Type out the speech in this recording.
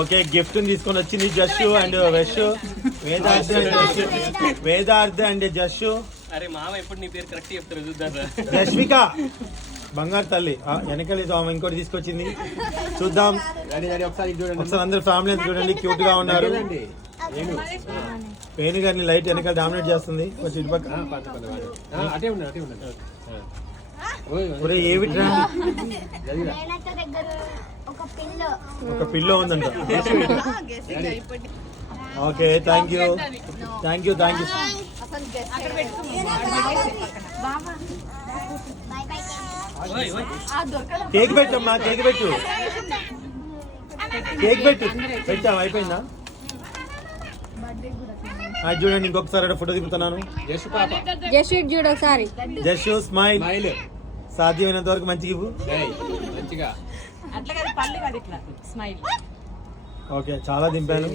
Okay, gift తీసుకొని వచ్చింది జస్సు and వెష్, వేదార్థ and జస్సు. అరే మామ ఎప్పుడు నీ పేరు కరెక్ట్ చెప్తారు చూద్దాం. రష్మిక బంగారు తల్లి వెనకాల ఆమె ఇంకోటి తీసుకొచ్చింది, చూద్దాం ఒకసారి. అందరు ఫ్యామిలీ అంతా చూడండి, క్యూట్ గా ఉన్నారు. వేణు గారిని లైట్ వెనకాల డామినేట్ చేస్తుంది. కొంచెం ఏమిట్రా ఒక పిల్లో ఉందంట. Okay, thank you. కేక్ పెట్టమ్మా, కేక్ పెట్టాం, అయిపోయిందా? చూడండి, ఇంకొకసారి ఫోటో దిగుతున్నాను. జస్సు స్మైల్, సాధ్యమైనంత వరకు మంచిగా ఇవ్వు. ఓకే, చాలా దింపాను.